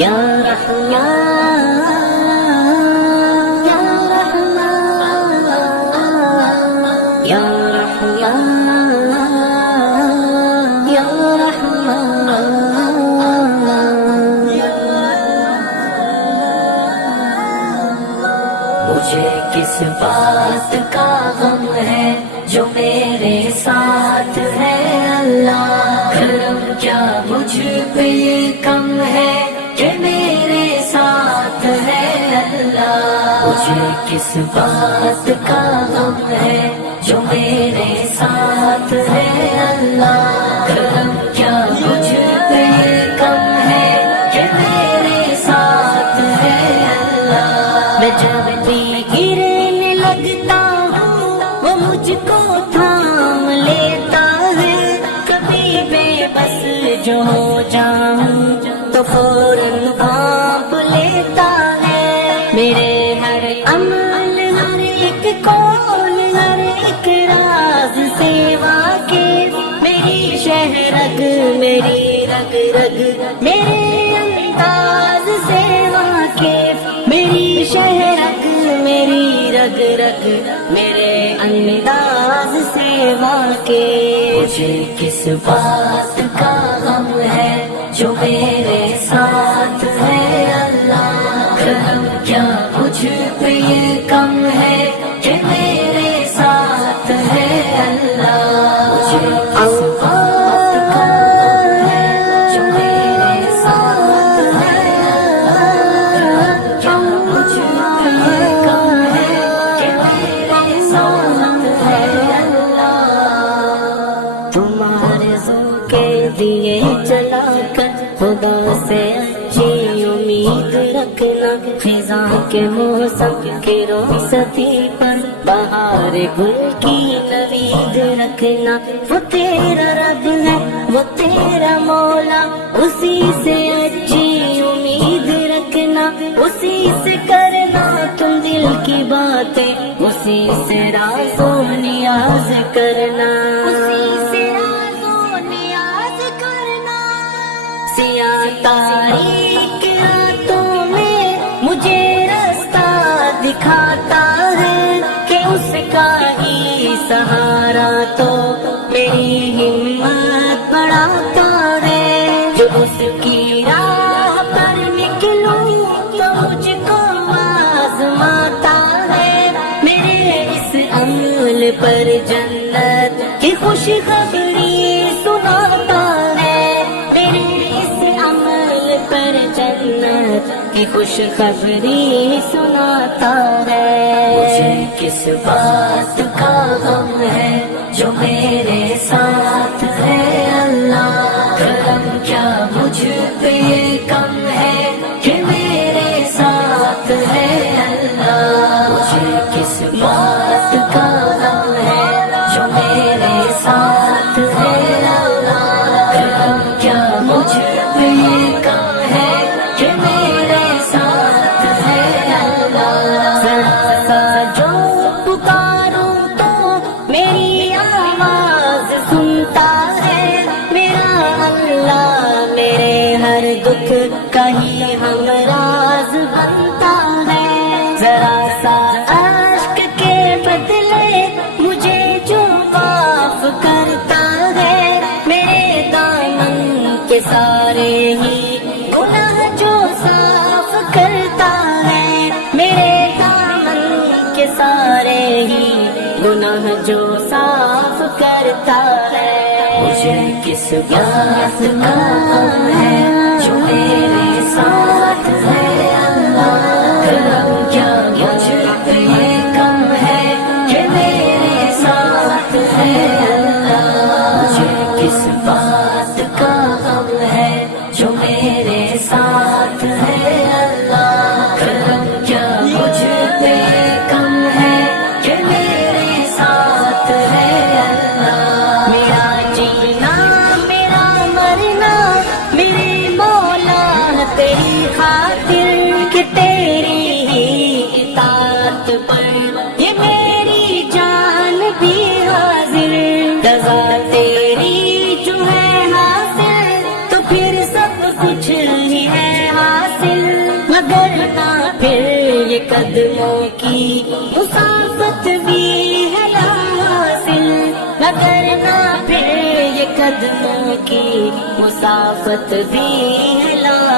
یا رحمان یا رحمان یا رحمان یا رحمان، مجھے کس بات کا غم ہے جو میرے ساتھ ہے اللہ، کرم کیا مجھ پہ یہ کم ہے کہ میرے ساتھ ہے اللہ، مجھے کس بات کا غم ہے جو میرے ساتھ ہے اللہ، کرم کیا مجھ پہ یہ کم ہے کہ میرے ساتھ ہے اللہ، میں جب بھی گرنے لگتا ہوں وہ مجھ کو تھام لیتا ہے، کبھی بے بس جو ہو جاؤں تو فوراً بھانپ لیتا ہے، میرے ہر عمل ہر ایک قول ہر ایک راز سے واقف، میری شہرگ میری رگ رگ میرے انداز سے واقف، میری شہرگ میری رگ رگ میرے انداز سے واقف، مجھے کس بات کا غم ہے جو میرے ساتھ ہے اللہ، کرم کیا مجھ پہ یہ کم ہے کہ میرے ساتھ ہے اللہ، مجھے کس بات کا غم ہے جو میرے ساتھ ہے اللہ، کرم کیا مجھ پہ یہ کم ہے کہ میرے ساتھ ہے اللہ، تمہارے ذوق کے دیے چلا کر خدا سے اچھی امید رکھنا، خزاں کے موسم کے روستی پر بہار گل کی نوید رکھنا، وہ تیرا رب ہے وہ تیرا مولا، اسی سے اچھی امید رکھنا، اسی سے کرنا تم دل کی باتیں، اسی سے راز و نیاز کرنا، اسی سے راز و نیاز کرنا، سیاہ تاریک راتوں میں مجھے رستہ دکھاتا ہے کہ اس کا ہی سہارا تو میری ہمت بڑھاتا ہے، جو اس کی راہ پر نکلوں تو مجھ کو آزماتا ہے، میرے اس عمل پر جنت کی خوشخبری سناتا ہے، میرے اس عمل پر جنت کی خوشخبری سناتا ہے، مجھے کس بات کا غم ہے جو میرے ساتھ ہے اللہ، کرم کیا مجھ پہ یہ کم ہے کہ میرے ساتھ ہے اللہ، مجھے کس بات کا غم ہے جو میرے ساتھ ہے اللہ، کرم کیا مجھ پہ یہ کم ہے کہ میرے ساتھ ہے اللہ، جو پکاروں تو میری آواز سنتا ہے میرا اللہ، میرے ہر دکھ کا ہی ہمراز بنتا ہے، ذرا سا عشق کے بدلے مجھے جو معاف کرتا ہے، میرے دامن کے سارے ہی گناہ جو صاف کرتا ہے، میرے دامن کے سارے ہی گناہ جو صاف کرتا ہے، مجھے کس بات کا غم ہے جو میرے ساتھ ہے اللہ، کرم کیا مجھ پہ یہ کم ہے کہ میرے ساتھ ہے اللہ، مجھے کس بات کا غم ہے جو میرے ساتھ ہے اللہ، کرم کیا مجھ پہ یہ کم ہے کہ میرے ساتھ ہے اللہ، میرا جینا میرا مرنا میرے مولا تیری خاطر کہ تیری ہی اطاعت پر یہ میری جان بھی حاضر، رضا تیری جو ہے حاصل تو پھر سب کچھ ہی ہے حاصل، مگر نہ پھر یہ قدموں کی مسافت بھی ہے حاصل، مگر نہ پھر یہ قدموں کی مسافت بھی ہے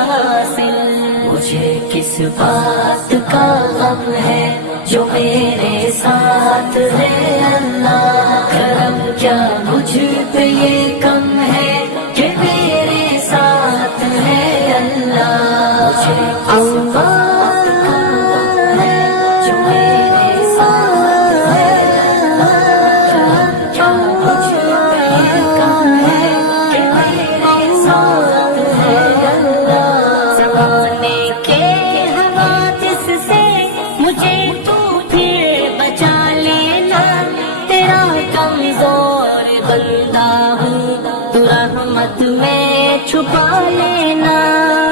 حاصل۔ مجھے کس بات کا غم ہے جو میرے ساتھ ہے اللہ، کرم کیا مجھ پہ یہ کم ہے کہ میرے ساتھ ہے اللہ، مجھے کس بات کا غم ہے جو میرے ساتھ ہے اللہ، کرم کیا مجھ پہ یہ کم ہے کہ میرے ساتھ ہے اللہ، زمانے کے حوادث سے مجھے تو پھر بچا لینا، تیرا کمزور بندہ ہوں تو رحمت میں چھپا لینا،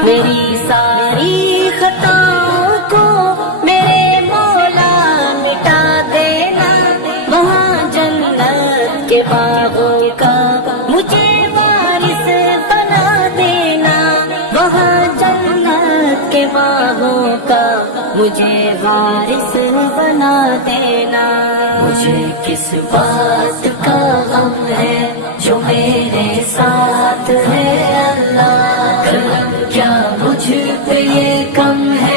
میری ساری خطاؤں کو میرے مولا مٹا دینا، وہاں جنت کے باغوں کا مجھے وارث بنا دینا، وہاں جنت کے باغوں کا مجھے وارث بنا دینا۔ مجھے کس بات کا غم ہے جو میرے ساتھ ہے اللہ، کرم کیا مجھ پہ یہ کم ہے